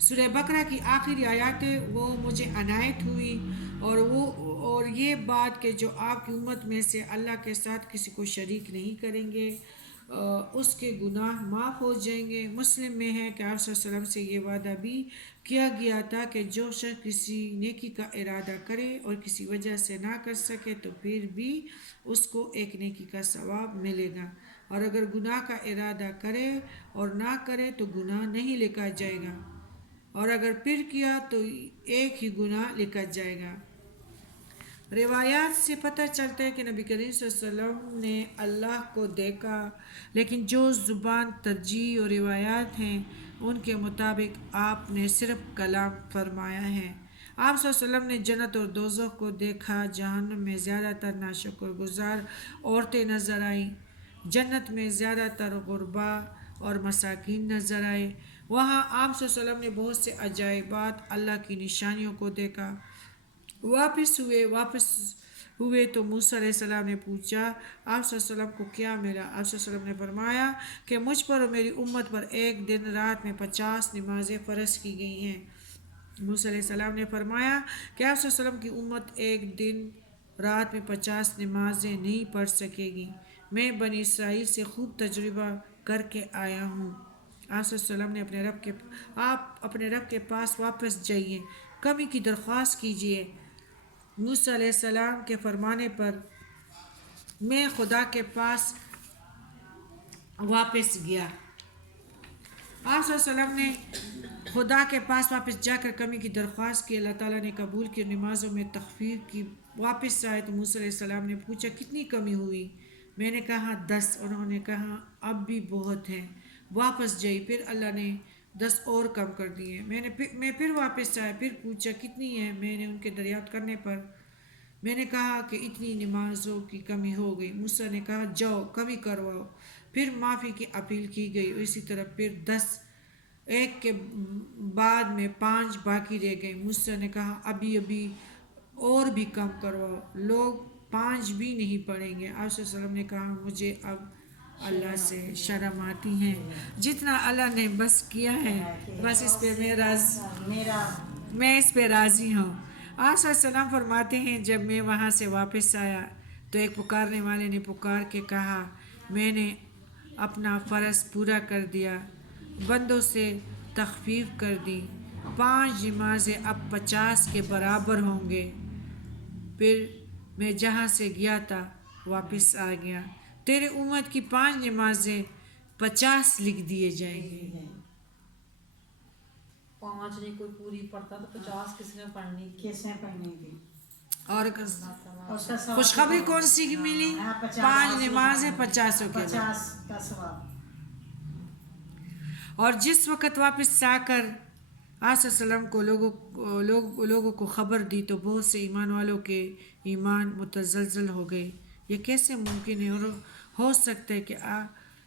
سورہ بقرہ کی آخری آیاتیں وہ مجھے عنایت ہوئی، اور یہ بات کہ جو آپ کی امت میں سے اللہ کے ساتھ کسی کو شریک نہیں کریں گے اس کے گناہ معاف ہو جائیں گے۔ مسلم میں ہے کہ آپ صلی اللہ علیہ وسلم سے یہ وعدہ بھی کیا گیا تھا کہ جو شخص کسی نیکی کا ارادہ کرے اور کسی وجہ سے نہ کر سکے تو پھر بھی اس کو ایک نیکی کا ثواب ملے گا، اور اگر گناہ کا ارادہ کرے اور نہ کرے تو گناہ نہیں لکھا جائے گا، اور اگر پھر کیا تو ایک ہی گناہ لکھا جائے گا۔ روایات سے پتہ چلتا ہے کہ نبی کریم صلی اللہ علیہ وسلم نے اللہ کو دیکھا، لیکن جو زبان ترجیح اور روایات ہیں ان کے مطابق آپ نے صرف کلام فرمایا ہے۔ آپ صلی اللہ علیہ وسلم نے جنت اور دوزخ کو دیکھا، جہنم میں زیادہ تر ناشکر گزار عورتیں نظر آئیں، جنت میں زیادہ تر غربا اور مساکین نظر آئے۔ وہاں آپ صلی اللہ علیہ وسلم نے بہت سے عجائبات، اللہ کی نشانیوں کو دیکھا۔ واپس ہوئے تو موسیٰ علیہ السلام نے پوچھا آپ صلی اللہ علیہ وسلم کو کیا ملا؟ آپ صلی اللہ علیہ وسلم نے فرمایا کہ مجھ پر اور میری امت پر ایک دن رات میں 50 نمازیں فرض کی گئی ہیں۔ موسیٰ علیہ السلام نے فرمایا کہ آپ صلی اللہ علیہ وسلم کی امت ایک دن رات میں 50 نمازیں نہیں پڑھ سکے گی۔ میں بنی اسرائیل سے خوب تجربہ کر کے آیا ہوں۔ آپ صلی اللہ علیہ وسلم نے آپ اپنے رب کے پاس واپس جائیے، کمی کی درخواست کیجیے۔ موسیٰ علیہ السلام کے فرمانے پر میں خدا کے پاس واپس گیا۔ آپ صلی اللہ علیہ وسلم نے خدا کے پاس واپس جا کر کمی کی درخواست کی، اللہ تعالیٰ نے قبول کی، نمازوں میں تخفیف کی۔ واپس آئے تو موسیٰ علیہ السلام نے پوچھا کتنی کمی ہوئی؟ میں نے کہا 10۔ انہوں نے کہا اب بھی بہت ہیں، واپس جائی۔ پھر اللہ نے 10 اور کم کر دیے۔ میں پھر واپس آیا، پھر پوچھا کتنی ہیں؟ میں نے ان کے دریافت کرنے پر میں نے کہا کہ اتنی نمازوں کی کمی ہو گئی۔ موسیٰ نے کہا جاؤ کمی کرواؤ۔ پھر معافی کی اپیل کی گئی، اسی طرح پھر 10، ایک کے بعد میں 5 باقی رہ گئے۔ موسیٰ نے کہا ابھی اور بھی کم کرواؤ، لوگ 5 بھی نہیں پڑھیں گے۔ آپ صلی اللہ علیہ وسلم نے کہا مجھے اب اللہ سے شرم آتی ہے، جتنا اللہ نے بس کیا ہے بس اس پہ میں اس پہ راضی ہوں۔ آپ صلی اللہ علیہ وسلم فرماتے ہیں جب میں وہاں سے واپس آیا تو ایک پکارنے والے نے پکار کے کہا میں نے اپنا فرض پورا کر دیا، بندوں سے تخفیف کر دی، 5 نمازیں اب 50 کے برابر ہوں گے۔ پھر میں جہاں سے گیا تھا واپس آ گیا۔ تیرے امت کی 5 نمازیں 50 لکھ دیے جائیں گے۔ 5 نہیں کوئی پوری پڑھتا تو 50 کس نے پڑھنی تھی؟ اور خوشخبری کون سی کی ملی؟ 5 نمازیں 50 کے اور جس وقت واپس آ کر آپ صلی اللہ علیہ وسلم کو لوگوں کو خبر دی تو بہت سے ایمان والوں کے ایمان متزلزل ہو گئے۔ یہ کیسے ممکن ہے؟ اور ہو سکتا ہے کہ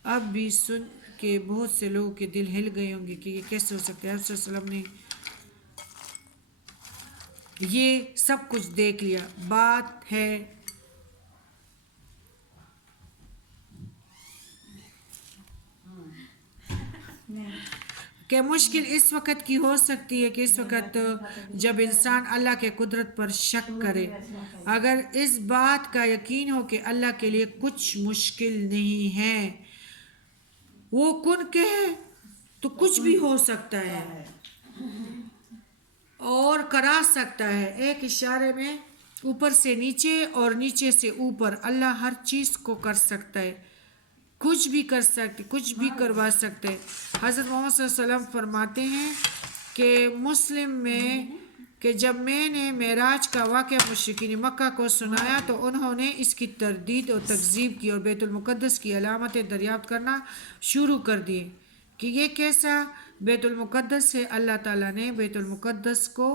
اب بھی سن کے بہت سے لوگوں کے دل ہل گئے ہوں گے کہ یہ کیسے ہو سکتا ہے۔ آپ صلی اللہ علیہ وسلم نے یہ سب کچھ دیکھ لیا۔ بات ہے کہ مشکل اس وقت کی ہو سکتی ہے کہ اس وقت جب انسان اللہ کے قدرت پر شک کرے۔ اگر اس بات کا یقین ہو کہ اللہ کے لیے کچھ مشکل نہیں ہے، وہ کن کہے تو کچھ بھی ہو سکتا ہے اور کرا سکتا ہے۔ ایک اشارے میں اوپر سے نیچے اور نیچے سے اوپر اللہ ہر چیز کو کر سکتا ہے، کچھ بھی کر سکتے، کچھ بھی کروا سکتے۔ حضرت محمد صلی اللہ علیہ وسلم فرماتے ہیں کہ مسلم میں کہ جب میں نے معراج کا واقعہ مشرکین مکہ کو سنایا تو انہوں نے اس کی تردید اور تکذیب کی اور بیت المقدس کی علامتیں دریافت کرنا شروع کر دیے کہ یہ کیسا بیت المقدس ہے۔ اللہ تعالیٰ نے بیت المقدس کو